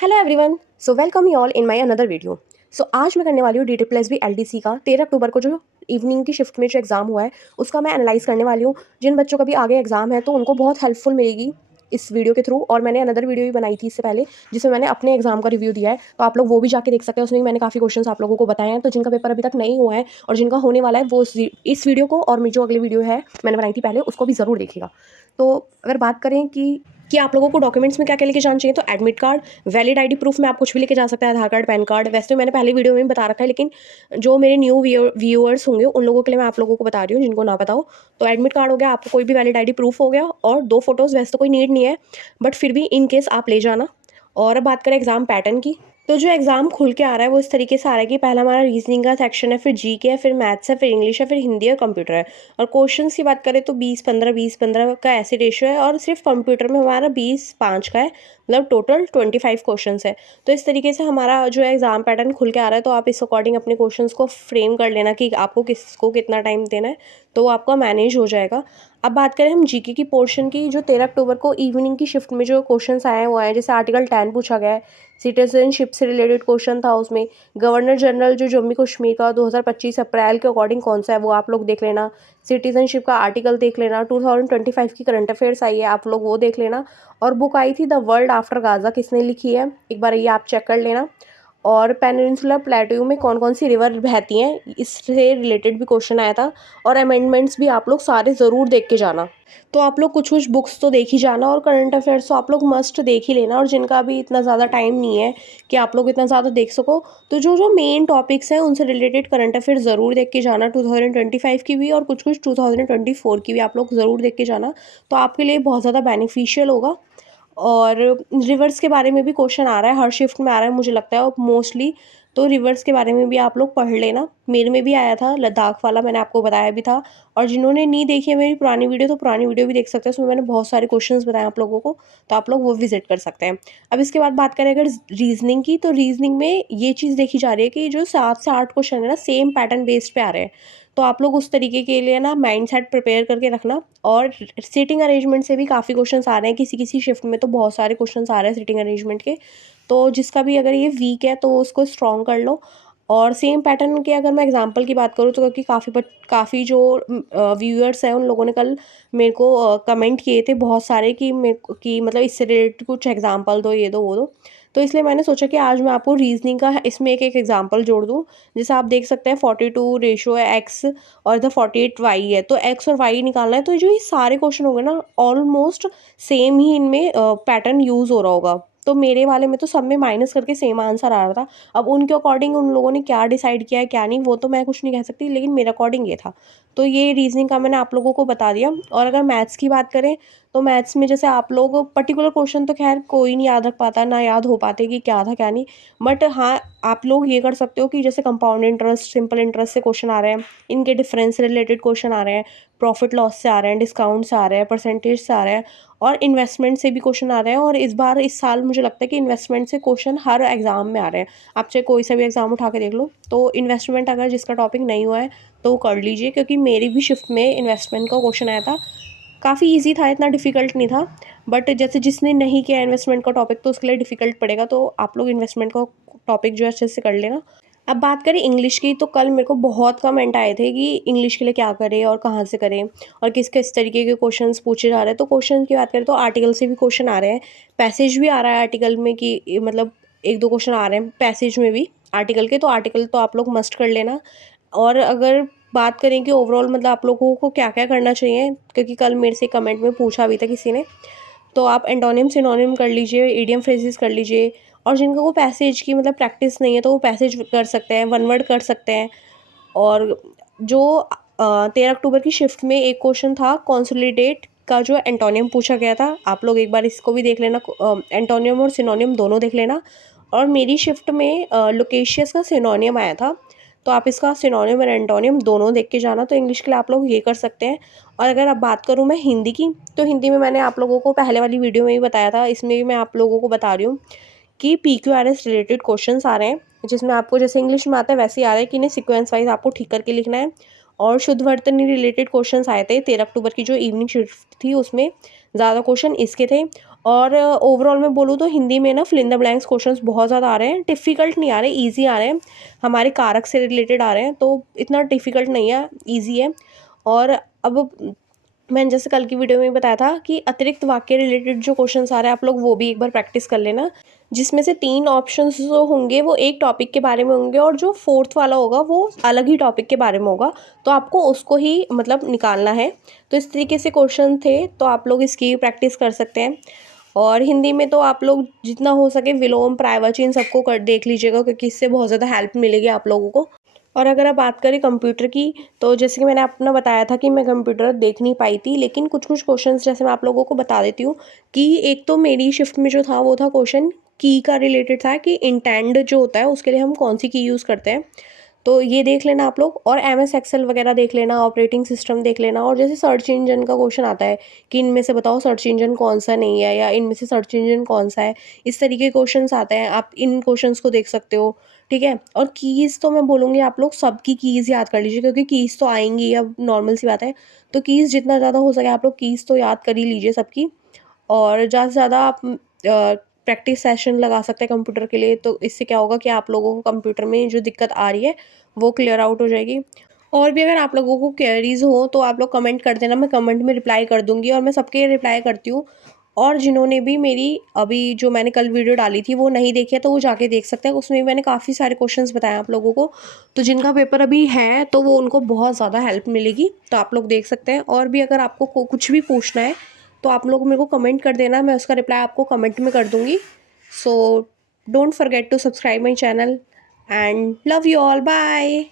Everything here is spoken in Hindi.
Hello everyone, so welcome you all in my another video. So आज मैं करने वाली हूँ DTPLSB LDC का 13 अक्टूबर को जो इवनिंग की शिफ्ट में जो एग्ज़ाम हुआ है उसका मैं एनालाइज करने वाली हूँ। जिन बच्चों का भी आगे एग्ज़ाम है तो उनको बहुत हेल्पफुल मिलेगी इस वीडियो के थ्रू। और मैंने अनदर वीडियो भी बनाई थी इससे पहले जिसमें मैंने अपने एग्ज़ाम का रिव्यू दिया है, तो आप लोग वो भी जाके देख सकते हैं। उसमें भी मैंने काफ़ी क्वेश्चंस आप लोगों को बताए हैं। तो जिनका पेपर अभी तक नहीं हुआ है और जिनका होने वाला है वो इस वीडियो को और मेरी जो अगली वीडियो है मैंने बनाई थी पहले उसको भी ज़रूर देखिएगा। तो अगर बात करें कि आप लोगों को डॉक्यूमेंट्स में क्या क्या लेके जाना चाहिए, तो admit card, valid ID proof में आप कुछ भी लेके जा सकते हैं, आधार कार्ड, पैन कार्ड। वैसे तो मैंने पहले वीडियो में भी बता रखा है, लेकिन जो मेरे न्यू व्यूअर्स होंगे उन लोगों के लिए मैं आप लोगों को बता रही हूँ जिनको ना पता हो। तो एडमिट कार्ड हो गया, आपको कोई भी वैलिड आईडी प्रूफ हो गया और 2 फोटोज़। वैसे तो कोई नीड नहीं है, बट फिर भी इन केस आप ले जाना। और अब बात करें एग्ज़ाम पैटर्न की, तो जो एग्ज़ाम खुल के आ रहा है वो इस तरीके से आ रहा है कि पहला हमारा रीजनिंग का सेक्शन है, फिर जीके है, फिर मैथ्स है, फिर इंग्लिश है, फिर हिंदी और कंप्यूटर है। और क्वेश्चंस की बात करें तो 20-15 का ऐसे रेशियो है, और सिर्फ कंप्यूटर में हमारा 20-5 का है, मतलब टोटल 25 क्वेश्चंस है। तो इस तरीके से हमारा जो है एग्ज़ाम पैटर्न खुल के आ रहा है। तो आप इस अकॉर्डिंग अपने क्वेश्चंस को फ्रेम कर लेना कि आपको किसको कितना टाइम देना है, तो वो आपका मैनेज हो जाएगा। अब बात करें हम जीके की पोर्शन की, जो 13 अक्टूबर को इवनिंग की शिफ्ट में जो क्वेश्चंस आए हैं वो आए, जैसे आर्टिकल 10 पूछा गया है, सिटीजनशिप से रिलेटेड क्वेश्चन था उसमें। गवर्नर जनरल जो जम्मू कश्मीर का 2025 अप्रैल के अकॉर्डिंग कौन सा है वो आप लोग देख लेना। सिटीजनशिप का आर्टिकल देख लेना। 2025 की करंट अफेयर्स आई है, आप लोग वो देख लेना। और बुक आई थी द वर्ल्ड आफ्टर गाजा, किसने लिखी है एक बार ये आप चेक कर लेना। और पेनिनसुलर प्लेट्यू में कौन कौन सी रिवर बहती हैं, इससे रिलेटेड भी क्वेश्चन आया था। और अमेंडमेंट्स भी आप लोग सारे ज़रूर देख के जाना। तो आप लोग कुछ कुछ बुक्स तो देख ही जाना, और करंट अफेयर्स तो आप लोग मस्ट देख ही लेना। और जिनका अभी इतना ज़्यादा टाइम नहीं है कि आप लोग इतना ज़्यादा देख सको, तो जो जो मेन टॉपिक्स हैं उनसे रिलेटेड करंट अफेयर्स ज़रूर देख के जाना, 2025 की भी और कुछ कुछ 2024 की भी आप लोग ज़रूर देख के जाना। तो आपके लिए बहुत ज़्यादा बेनिफिशियल होगा। और रिवर्स के बारे में भी क्वेश्चन आ रहा है, हर शिफ्ट में आ रहा है मुझे लगता है, और मोस्टली तो रिवर्स के बारे में भी आप लोग पढ़ लेना। मेरे में भी आया था लद्दाख वाला, मैंने आपको बताया भी था। और जिन्होंने नहीं देखी है मेरी पुरानी वीडियो, तो पुरानी वीडियो भी देख सकते हैं, उसमें मैंने बहुत सारे क्वेश्चंस बताए आप लोगों को, तो आप लोग वो विजिट कर सकते हैं। अब इसके बाद बात करें अगर रीजनिंग की, तो रीजनिंग में ये चीज़ देखी जा रही है कि जो 7 से 8 क्वेश्चन है ना, सेम पैटर्न बेस्ड पे आ रहे हैं। तो आप लोग उस तरीके के लिए ना माइंड सेट प्रिपेयर करके रखना। और सीटिंग अरेंजमेंट से भी काफ़ी क्वेश्चंस आ रहे हैं, किसी किसी शिफ्ट में तो बहुत सारे क्वेश्चंस आ रहे हैं सीटिंग अरेंजमेंट के। तो जिसका भी अगर ये वीक है तो उसको स्ट्रॉन्ग कर लो। और सेम पैटर्न के अगर मैं एग्जांपल की बात करूँ, तो क्योंकि काफ़ी जो व्यूअर्स हैं उन लोगों ने कल मेरे को कमेंट किए थे बहुत सारे कि मेरे को कि मतलब इससे रिलेटेड कुछ एग्जांपल दो, ये दो वो दो। तो इसलिए मैंने सोचा कि आज मैं आपको रीजनिंग का इसमें एक एक एग्जांपल जोड़ दूँ। जैसे आप देख सकते हैं 42 रेशो है एक्स और इधर 48 वाई है, तो एक्स और वाई निकालना है। तो जो ये सारे क्वेश्चन होंगे ना, ऑलमोस्ट सेम ही इनमें पैटर्न यूज़ हो रहा होगा। तो मेरे वाले में तो सब में माइनस करके सेम आंसर आ रहा था। अब उनके अकॉर्डिंग उन लोगों ने क्या डिसाइड किया है क्या नहीं, वो तो मैं कुछ नहीं कह सकती, लेकिन मेरे अकॉर्डिंग ये था। तो ये रीजनिंग का मैंने आप लोगों को बता दिया। और अगर मैथ्स की बात करें, तो मैथ्स में जैसे आप लोग पर्टिकुलर क्वेश्चन तो खैर कोई नहीं याद रख पाता, ना याद हो पाते कि क्या था क्या नहीं। बट हाँ, आप लोग ये कर सकते हो कि जैसे कंपाउंड इंटरेस्ट, सिंपल इंटरेस्ट से क्वेश्चन आ रहे हैं, इनके डिफरेंस से रिलेटेड क्वेश्चन आ रहे हैं, प्रॉफिट लॉस से आ रहे हैं, डिस्काउंट से आ रहे हैं, परसेंटेज से आ रहे हैं, और इन्वेस्टमेंट से भी क्वेश्चन आ रहे हैं। और इस साल मुझे लगता है कि इन्वेस्टमेंट से क्वेश्चन हर एग्जाम में आ रहे हैं। आप चाहे कोई सा भी एग्जाम उठा के देख लो, तो इन्वेस्टमेंट अगर जिसका टॉपिक नहीं हुआ है तो वो कर लीजिए, क्योंकि मेरी भी शिफ्ट में इन्वेस्टमेंट का क्वेश्चन आया था। काफ़ी ईजी था, इतना डिफिकल्ट नहीं था। बट जैसे जिसने नहीं किया इन्वेस्टमेंट का टॉपिक तो उसके लिए डिफिकल्ट पड़ेगा, तो आप लोग इन्वेस्टमेंट का टॉपिक जो है अच्छे से कर लेना। अब बात करें इंग्लिश की, तो कल मेरे को बहुत कमेंट आए थे कि इंग्लिश के लिए क्या करें और कहाँ से करें और किस किस तरीके के क्वेश्चंस पूछे जा रहे हैं। तो क्वेश्चन की बात करें तो आर्टिकल से भी क्वेश्चन आ रहे हैं, पैसेज भी आ रहा है आर्टिकल में कि मतलब एक दो क्वेश्चन आ रहे हैं पैसेज में भी आर्टिकल के। तो आर्टिकल तो आप लोग मस्ट कर लेना। और अगर बात करें कि ओवरऑल मतलब आप लोगों को क्या क्या करना चाहिए, क्योंकि कल मेरे से कमेंट में पूछा भी था किसी ने, तो आप एंटोनिम सिनोनिम कर लीजिए, इडियम फ्रेजेस कर लीजिए। और जिनका वो पैसेज की मतलब प्रैक्टिस नहीं है तो वो पैसेज कर सकते हैं, वन वर्ड कर सकते हैं। और जो 13 अक्टूबर की शिफ्ट में एक क्वेश्चन था कंसोलिडेट का, जो एंटोनियम पूछा गया था, आप लोग एक बार इसको भी देख लेना, एंटोनियम और सिनोनियम दोनों देख लेना। और मेरी शिफ्ट में लोकेशियस का सिनोनियम आया था, तो आप इसका सिनोनियम और एंटोनियम दोनों देख के जाना। तो इंग्लिश के लिए आप लोग ये कर सकते हैं। और अगर अब बात करूँ मैं हिंदी की, तो हिंदी में मैंने आप लोगों को पहले वाली वीडियो में भी बताया था, इसमें भी मैं आप लोगों को बता रही हूँ कि PQRS रिलेटेड क्वेश्चंस आ रहे हैं, जिसमें आपको जैसे इंग्लिश में आता है वैसे ही आ रहा है कि इन्हें सीक्वेंस वाइज आपको ठीक करके लिखना है। और शुद्ध वर्तनी रिलेटेड क्वेश्चंस आए थे 13 अक्टूबर की जो इवनिंग शिफ्ट थी, उसमें ज़्यादा क्वेश्चन इसके थे। और ओवरऑल मैं बोलूँ तो हिंदी में ना fill in the blanks questions बहुत ज़्यादा आ रहे हैं, डिफ़िकल्ट नहीं आ रहे, ईज़ी आ रहे हैं, हमारे कारक से रिलेटेड आ रहे हैं, तो इतना डिफ़िकल्ट नहीं है, ईज़ी है। और अब मैंने जैसे कल की वीडियो में बताया था कि अतिरिक्त वाक्य रिलेटेड जो क्वेश्चंस आ रहे हैं आप लोग वो भी एक बार प्रैक्टिस कर लेना, जिसमें से 3 ऑप्शंस जो होंगे वो एक टॉपिक के बारे में होंगे और जो 4th वाला होगा वो अलग ही टॉपिक के बारे में होगा, तो आपको उसको ही मतलब निकालना है। तो इस तरीके से क्वेश्चन थे, तो आप लोग इसकी प्रैक्टिस कर सकते हैं। और हिंदी में तो आप लोग जितना हो सके विलोम, पर्यायवाची सबको कर देख लीजिएगा, क्योंकि इससे बहुत ज़्यादा हेल्प मिलेगी आप लोगों को। और अगर आप बात करें कंप्यूटर की, तो जैसे कि मैंने अपना बताया था कि मैं कंप्यूटर देख नहीं पाई थी, लेकिन कुछ-कुछ क्वेश्चंस जैसे मैं आप लोगों को बता देती हूँ कि एक तो मेरी शिफ्ट में जो था वो था क्वेश्चन की का रिलेटेड था कि इंटेंड जो होता है उसके लिए हम कौन-सी की यूज़ करते हैं। तो ये देख लेना आप लोग, और एमएस एक्सेल वगैरह देख लेना, ऑपरेटिंग सिस्टम देख लेना, और जैसे सर्च इंजन का क्वेश्चन आता है कि इनमें से बताओ सर्च इंजन कौन-सा नहीं है या इनमें से सर्च इंजन कौन-सा है, इस तरीके के क्वेश्चंस आते हैं, आप इन क्वेश्चंस को देख सकते हो, ठीक है? और कीज़ तो मैं बोलूँगी आप लोग सबकी कीज़ याद कर लीजिए, क्योंकि कीज़ तो आएँगी, अब नॉर्मल सी बात है। तो कीज़ जितना ज़्यादा हो सके आप लोग कीज़ तो याद कर ही लीजिए सबकी। और ज़्यादा से ज़्यादा आप प्रैक्टिस सेशन लगा सकते हैं कंप्यूटर के लिए, तो इससे क्या होगा कि आप लोगों को कंप्यूटर में जो दिक्कत आ रही है वो क्लियर आउट हो जाएगी। और भी अगर आप लोगों को क्वेरीज़ हो तो आप लोग कमेंट कर देना, मैं कमेंट में रिप्लाई कर दूँगी, और मैं सबके रिप्लाई करती हूँ। और जिन्होंने भी मेरी अभी जो मैंने कल वीडियो डाली थी वो नहीं देखी है तो वो जाके देख सकते हैं, उसमें भी मैंने काफ़ी सारे क्वेश्चंस बताए आप लोगों को। तो जिनका पेपर अभी है तो वो उनको बहुत ज़्यादा हेल्प मिलेगी, तो आप लोग देख सकते हैं। और भी अगर आपको कुछ भी पूछना है तो आप लोग मेरे को कमेंट कर देना, मैं उसका रिप्लाई आपको कमेंट में कर दूँगी। So don't forget to subscribe my channel and love you all, bye.